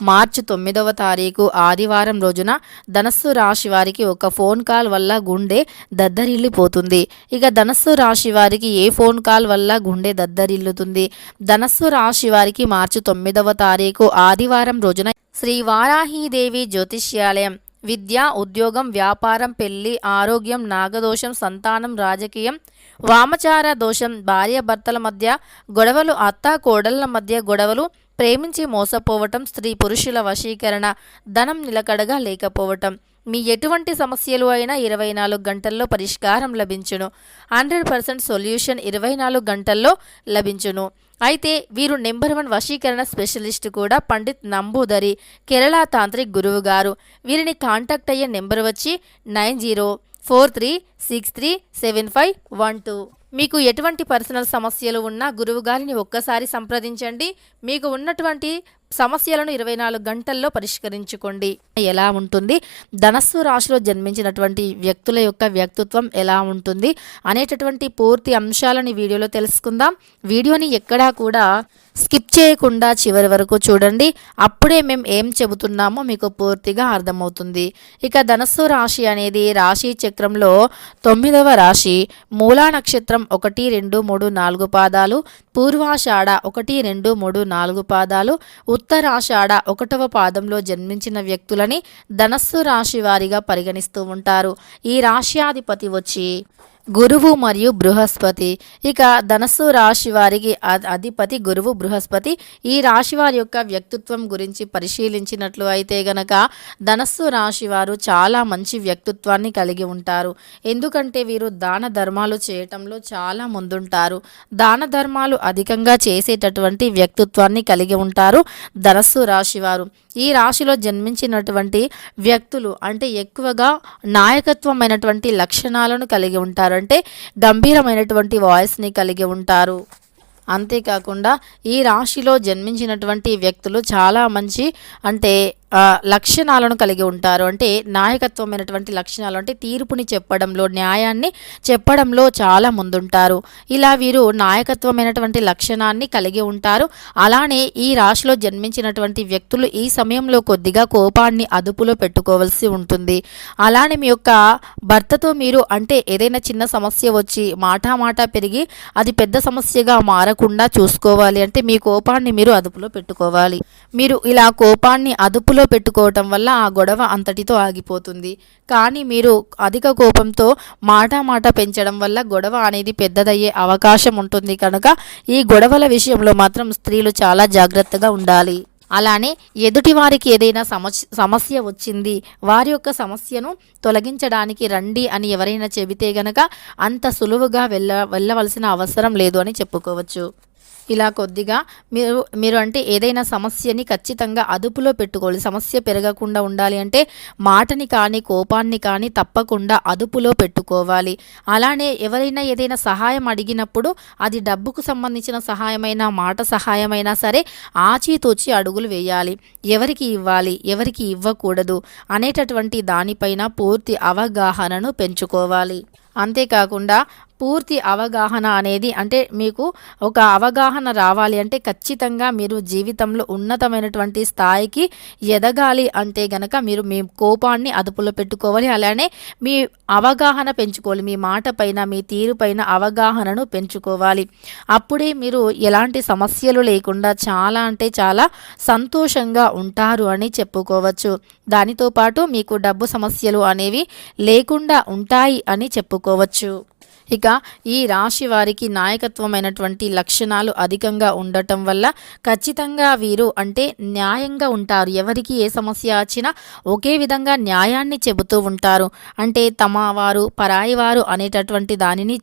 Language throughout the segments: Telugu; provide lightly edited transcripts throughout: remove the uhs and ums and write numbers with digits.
మార్చి 9వ తారీఖు ఆదివారం రోజున ధనస్సు రాశి వారికి ఒక ఫోన్ కాల్ వల్ల గుండె దద్దరిల్లిపోతుంది. ఇక ధనస్సు రాశి వారికి ఏ ఫోన్ కాల్ వల్ల గుండె దద్దరిల్లుతుంది? ధనస్సు రాశి వారికి మార్చి 9వ తారీఖు ఆదివారం రోజున శ్రీ వారాహీదేవి జ్యోతిష్యాలయం విద్య, ఉద్యోగం, వ్యాపారం, పెళ్లి, ఆరోగ్యం, నాగదోషం, సంతానం, రాజకీయం, వామచార దోషం, భార్యాభర్తల మధ్య గొడవలు, అత్త కోడళ్ల మధ్య గొడవలు, ప్రేమించి మోసపోవటం, స్త్రీ పురుషుల వశీకరణ, ధనం నిలకడగా లేకపోవటం, మీ ఎటువంటి సమస్యలు అయినా 24 గంటల్లో పరిష్కారం లభించును. 100% సొల్యూషన్ 24 గంటల్లో లభించును. అయితే వీరు నెంబర్ 1 వశీకరణ స్పెషలిస్ట్ కూడా పండిత్ నంబూదరి, కేరళ తాంత్రిక్ గురువు గారు. వీరిని కాంటాక్ట్ అయ్యే నెంబర్ వచ్చి 9043637512. మీకు ఎటువంటి పర్సనల్ సమస్యలు ఉన్నా గురువుగారిని ఒక్కసారి సంప్రదించండి. మీకు ఉన్నటువంటి సమస్యలను 24 గంటల్లో పరిష్కరించుకోండి. ఎలా ఉంటుంది, ధనస్సు రాశిలో జన్మించినటువంటి వ్యక్తుల యొక్క వ్యక్తిత్వం ఎలా ఉంటుంది అనేటటువంటి పూర్తి అంశాలను వీడియోలో తెలుసుకుందాం. వీడియోని ఎక్కడా కూడా స్కిప్ చేయకుండా చివరి వరకు చూడండి. అప్పుడే మేము ఏం చెబుతున్నామో మీకు పూర్తిగా అర్థమవుతుంది. ఇక ధనస్సు రాశి అనేది రాశి చక్రంలో 9వ రాశి. మూలా నక్షత్రం 1, 2, 3, 4 పాదాలు, పూర్వాషాఢ 1, 2, 3, 4 పాదాలు, ఉత్తరాషాఢ 1వ పాదంలో జన్మించిన వ్యక్తులని ధనస్సు రాశి వారిగా పరిగణిస్తూ ఉంటారు. ఈ రాశ్యాధిపతి వచ్చి గురువు మరియు బృహస్పతి. ఇక ధనస్సు రాశి వారికి అధిపతి గురువు బృహస్పతి. ఈ రాశి వారి యొక్క వ్యక్తిత్వం గురించి పరిశీలించినట్లు అయితే గనక ధనస్సు రాశి వారు చాలా మంచి వ్యక్తిత్వాన్ని కలిగి ఉంటారు. ఎందుకంటే వీరు దాన ధర్మాలు చేయటంలో చాలా ముందుంటారు. దాన ధర్మాలు అధికంగా చేసేటటువంటి వ్యక్తిత్వాన్ని కలిగి ఉంటారు ధనస్సు రాశి వారు. ఈ రాశిలో జన్మించినటువంటి వ్యక్తులు అంటే ఎక్కువగా నాయకత్వమైనటువంటి లక్షణాలను కలిగి ఉంటారు. అంటే గంభీరమైనటువంటి వాయిస్ని కలిగి ఉంటారు. అంతేకాకుండా ఈ రాశిలో జన్మించినటువంటి వ్యక్తులు చాలా మంచి అంటే లక్షణాలను కలిగి ఉంటారు. అంటే నాయకత్వమైనటువంటి లక్షణాలు, అంటే తీర్పుని చెప్పడంలో, న్యాయాన్ని చెప్పడంలో చాలా ముందుంటారు. ఇలా వీరు నాయకత్వమైనటువంటి లక్షణాన్ని కలిగి ఉంటారు. అలానే ఈ రాశిలో జన్మించినటువంటి వ్యక్తులు ఈ సమయంలో కొద్దిగా కోపాన్ని అదుపులో పెట్టుకోవాల్సి ఉంటుంది. అలానే మీ యొక్క భర్తతో మీరు అంటే ఏదైనా చిన్న సమస్య వచ్చి మాట పెరిగి అది పెద్ద సమస్యగా మారకుండా చూసుకోవాలి. అంటే మీ కోపాన్ని మీరు అదుపులో పెట్టుకోవాలి. మీరు ఇలా కోపాన్ని అదుపులో పెట్టుకోవటం వల్ల ఆ గొడవ అంతటితో ఆగిపోతుంది. కానీ మీరు అధిక కోపంతో మాట పెంచడం వల్ల గొడవ అనేది పెద్దదయ్యే అవకాశం ఉంటుంది. కనుక ఈ గొడవల విషయంలో మాత్రం స్త్రీలు చాలా జాగ్రత్తగా ఉండాలి. అలానే ఎదుటి వారికి ఏదైనా సమస్య వచ్చింది, వారి యొక్క సమస్యను తొలగించడానికి రండి అని ఎవరైనా చెబితే గనక అంత సులువుగా వెళ్ళవలసిన అవసరం లేదు అని చెప్పుకోవచ్చు. ఇలా కొద్దిగా మీరు అంటే ఏదైనా సమస్యని ఖచ్చితంగా అదుపులో పెట్టుకోవాలి. సమస్య పెరగకుండా ఉండాలి అంటే మాటని కానీ కోపాన్ని కానీ తప్పకుండా అదుపులో పెట్టుకోవాలి. అలానే ఎవరైనా ఏదైనా సహాయం అడిగినప్పుడు అది డబ్బుకు సంబంధించిన సహాయమైనా మాట సహాయమైనా సరే ఆచితూచి అడుగులు వేయాలి. ఎవరికి ఇవ్వాలి, ఎవరికి ఇవ్వకూడదు అనేటటువంటి దానిపైన పూర్తి అవగాహనను పెంచుకోవాలి. అంతేకాకుండా పూర్తి అవగాహన అనేది అంటే మీకు ఒక అవగాహన రావాలి అంటే ఖచ్చితంగా మీరు జీవితంలో ఉన్నతమైనటువంటి స్థాయికి ఎదగాలి అంటే గనక మీరు మీ కోపాన్ని అదుపులో పెట్టుకోవాలి. అలానే మీ అవగాహన పెంచుకోవాలి. మీ మాట పైన, మీ తీరు పైన అవగాహనను పెంచుకోవాలి. అప్పుడే మీరు ఎలాంటి సమస్యలు లేకుండా చాలా అంటే చాలా సంతోషంగా ఉంటారు అని చెప్పుకోవచ్చు. దానితో పాటు మీకు డబ్బు సమస్యలు అనేవి లేకుండా ఉంటాయి అని చెప్పుకోవచ్చు. ఇక ఈ రాశి వారికి నాయకత్వమైనటువంటి లక్షణాలు అధికంగా ఉండటం వల్ల ఖచ్చితంగా వీరు అంటే న్యాయంగా ఉంటారు. ఎవరికి ఏ సమస్య వచ్చినా ఒకే విధంగా న్యాయాన్ని చెబుతూ ఉంటారు. అంటే తమ వారు పరాయి వారు అనేటటువంటి దానిని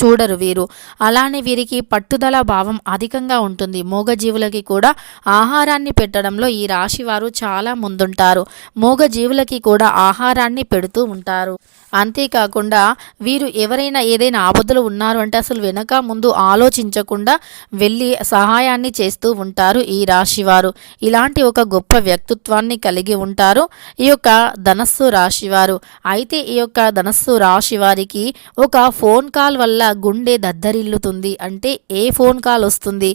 చూడరు వీరు. అలానే వీరికి పట్టుదల భావం అధికంగా ఉంటుంది. మూగజీవులకి కూడా ఆహారాన్ని పెట్టడంలో ఈ రాశి వారు చాలా ముందుంటారు. మూగజీవులకి కూడా ఆహారాన్ని పెడుతూ ఉంటారు. అంతేకాకుండా వీరు ఎవరైనా ఏదైనా ఆపదలు ఉన్నారు అంటే అసలు వెనక ముందు ఆలోచించకుండా వెళ్ళి సహాయాన్ని చేస్తూ ఉంటారు ఈ రాశివారు. ఇలాంటి ఒక గొప్ప వ్యక్తిత్వాన్ని కలిగి ఉంటారు ఈ యొక్క ధనస్సు రాశివారు. అయితే ఈ యొక్క ధనస్సు రాశి వారికి ఒక ఫోన్ కాల్ వల్ల గుండె దద్దరిల్లుతుంది. అంటే ఏ ఫోన్ కాల్ వస్తుంది,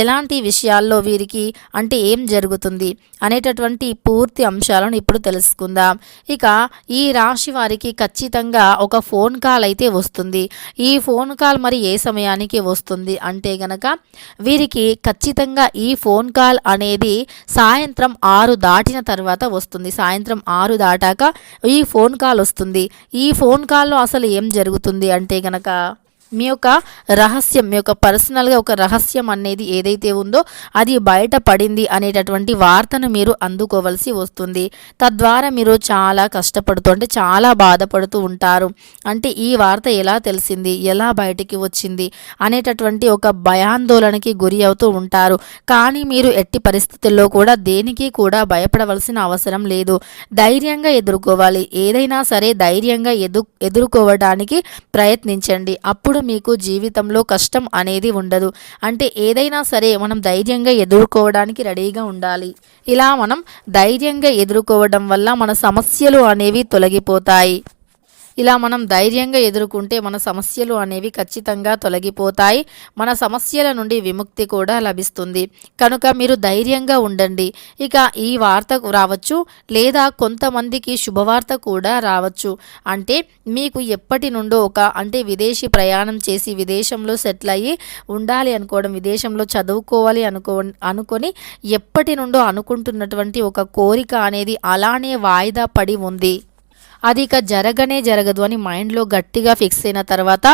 ఎలాంటి విషయాల్లో వీరికి అంటే ఏం జరుగుతుంది అనేటటువంటి పూర్తి అంశాలను ఇప్పుడు తెలుసుకుందాం. ఇక ఈ రాశి వారికి ఖచ్చితంగా ఒక ఫోన్ కాల్ అయితే వస్తుంది. ఈ ఫోన్ కాల్ మరి ఏ సమయానికి వస్తుంది అంటే గనక వీరికి ఖచ్చితంగా ఈ ఫోన్ కాల్ అనేది సాయంత్రం 6 దాటిన తర్వాత వస్తుంది. సాయంత్రం 6 దాటాక ఈ ఫోన్ కాల్ వస్తుంది. ఈ ఫోన్ కాల్లో అసలు ఏం జరుగుతుంది అంటే గనక మీ యొక్క రహస్యం, మీ యొక్క పర్సనల్గా ఒక రహస్యం అనేది ఏదైతే ఉందో అది బయటపడింది అనేటటువంటి వార్తను మీరు అందుకోవలసి వస్తుంది. తద్వారా మీరు చాలా కష్టపడుతూ అంటే చాలా బాధపడుతూ ఉంటారు. అంటే ఈ వార్త ఎలా తెలిసింది, ఎలా బయటికి వచ్చింది అనేటటువంటి ఒక భయాందోళనకి గురి అవుతూ ఉంటారు. కానీ మీరు ఎట్టి పరిస్థితుల్లో కూడా దేనికి కూడా భయపడవలసిన అవసరం లేదు. ధైర్యంగా ఎదుర్కోవాలి. ఏదైనా సరే ధైర్యంగా ఎదుర్కోవడానికి ప్రయత్నించండి. అప్పుడు మీకు జీవితంలో కష్టం అనేది ఉండదు. అంటే ఏదైనా సరే మనం ధైర్యంగా ఎదుర్కోవడానికి రెడీగా ఉండాలి. ఇలా మనం ధైర్యంగా ఎదుర్కోవడం వల్ల మన సమస్యలు అనేవి తొలగిపోతాయి. ఇలా మనం ధైర్యంగా ఎదుర్కొంటే మన సమస్యలు అనేవి ఖచ్చితంగా తొలగిపోతాయి. మన సమస్యల నుండి విముక్తి కూడా లభిస్తుంది. కనుక మీరు ధైర్యంగా ఉండండి. ఇక ఈ వార్త రావచ్చు, లేదా కొంతమందికి శుభవార్త కూడా రావచ్చు. అంటే మీకు ఎప్పటి నుండో అంటే విదేశీ ప్రయాణం చేసి విదేశంలో సెటిల్ అయ్యి ఉండాలి అనుకోవడం, విదేశంలో చదువుకోవాలి అనుకొని ఎప్పటి నుండో అనుకుంటున్నటువంటి ఒక కోరిక అనేది అలానే వాయిదా పడి ఉంది. అది ఇక జరగదు అని మైండ్లో గట్టిగా ఫిక్స్ అయిన తర్వాత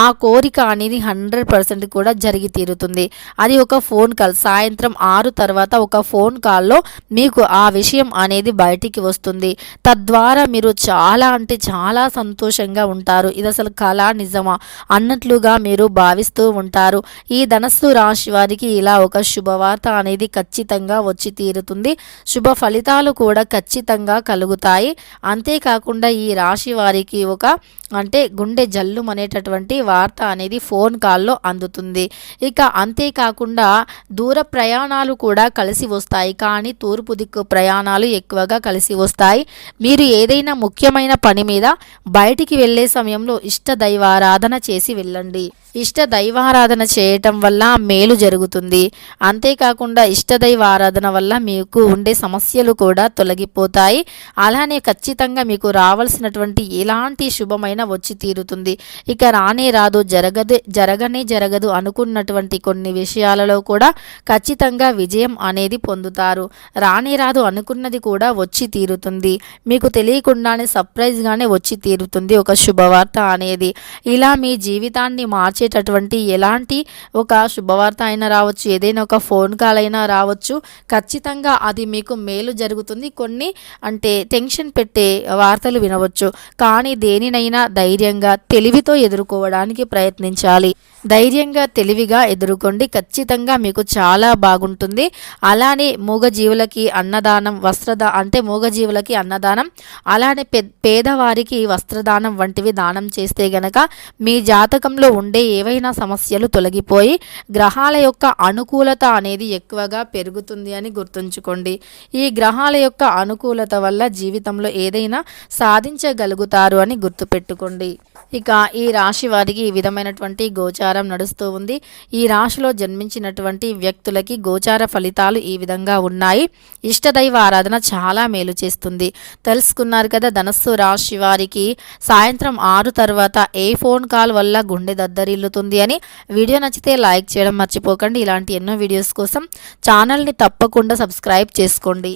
ఆ కోరిక అనేది 100% కూడా జరిగి తీరుతుంది. అది ఒక ఫోన్ కాల్. సాయంత్రం 6 తర్వాత ఒక ఫోన్ కాల్లో మీకు ఆ విషయం అనేది బయటికి వస్తుంది. తద్వారా మీరు చాలా అంటే చాలా సంతోషంగా ఉంటారు. ఇది అసలు కళ నిజమా అన్నట్లుగా మీరు భావిస్తూ ఉంటారు. ఈ ధనస్సు రాశి వారికి ఇలా ఒక శుభవార్త అనేది ఖచ్చితంగా వచ్చి తీరుతుంది. శుభ ఫలితాలు కూడా ఖచ్చితంగా కలుగుతాయి. అంతేకాకుండా ఈ రాశి వారికి ఒక అంటే గుండె జల్లు అనేటటువంటి వార్త అనేది ఫోన్ కాల్లో అందుతుంది. ఇక అంతేకాకుండా దూర ప్రయాణాలు కూడా కలిసి వస్తాయి. కానీ తూర్పు దిక్కు ప్రయాణాలు ఎక్కువగా కలిసి వస్తాయి. మీరు ఏదైనా ముఖ్యమైన పని మీద బయటికి వెళ్ళే సమయంలో ఇష్ట దైవారాధన చేసి వెళ్ళండి. ఇష్ట దైవారాధన చేయటం వల్ల మేలు జరుగుతుంది. అంతేకాకుండా ఇష్టదైవ ఆరాధన వల్ల మీకు ఉండే సమస్యలు కూడా తొలగిపోతాయి. అలానే ఖచ్చితంగా మీకు రావాల్సినటువంటి ఎలాంటి శుభమైన వచ్చి తీరుతుంది. ఇక రానే రాదు, జరగదు అనుకున్నటువంటి కొన్ని విషయాలలో కూడా ఖచ్చితంగా విజయం అనేది పొందుతారు. రానే రాదు అనుకున్నది కూడా వచ్చి తీరుతుంది. మీకు తెలియకుండానే సర్ప్రైజ్గానే వచ్చి తీరుతుంది ఒక శుభవార్త అనేది. ఇలా మీ జీవితాన్ని మార్చేటటువంటి ఎలాంటి ఒక శుభవార్త అయినా రావచ్చు, ఏదైనా ఒక ఫోన్ కాల్ అయినా రావచ్చు. ఖచ్చితంగా అది మీకు మేలు జరుగుతుంది. కొన్ని అంటే టెన్షన్ పెట్టే వార్తలు వినవచ్చు. కానీ దేనినైనా ధైర్యంగా తెలివితో ఎదుర్కోవడానికి ప్రయత్నించాలి. ధైర్యంగా తెలివిగా ఎదుర్కొండి. ఖచ్చితంగా మీకు చాలా బాగుంటుంది. అలానే మూగజీవులకి అన్నదానం, మూగజీవులకి అన్నదానం, అలానే పేదవారికి వస్త్రదానం వంటివి దానం చేస్తే గనక మీ జాతకంలో ఉండే ఏవైనా సమస్యలు తొలగిపోయి గ్రహాల యొక్క అనుకూలత అనేది ఎక్కువగా పెరుగుతుంది అని గుర్తుంచుకోండి. ఈ గ్రహాల యొక్క అనుకూలత వల్ల జీవితంలో ఏదైనా సాధించగలుగుతారు అని గుర్తుపెట్టుకోండి. ఇక ఈ రాశి వారికి ఈ విధమైనటువంటి గోచారం నడుస్తూ ఉంది. ఈ రాశిలో జన్మించినటువంటి వ్యక్తులకి గోచార ఫలితాలు ఈ విధంగా ఉన్నాయి. ఇష్టదైవ ఆరాధన చాలా మేలు చేస్తుంది. తెలుసుకున్నారు కదా ధనస్సు రాశి వారికి సాయంత్రం 6 తర్వాత ఏ ఫోన్ కాల్ వల్ల గుండె దద్దరిల్లుతుంది అని. వీడియో నచ్చితే లైక్ చేయడం మర్చిపోకండి. ఇలాంటి ఎన్నో వీడియోస్ కోసం ఛానల్ని తప్పకుండా సబ్స్క్రైబ్ చేసుకోండి.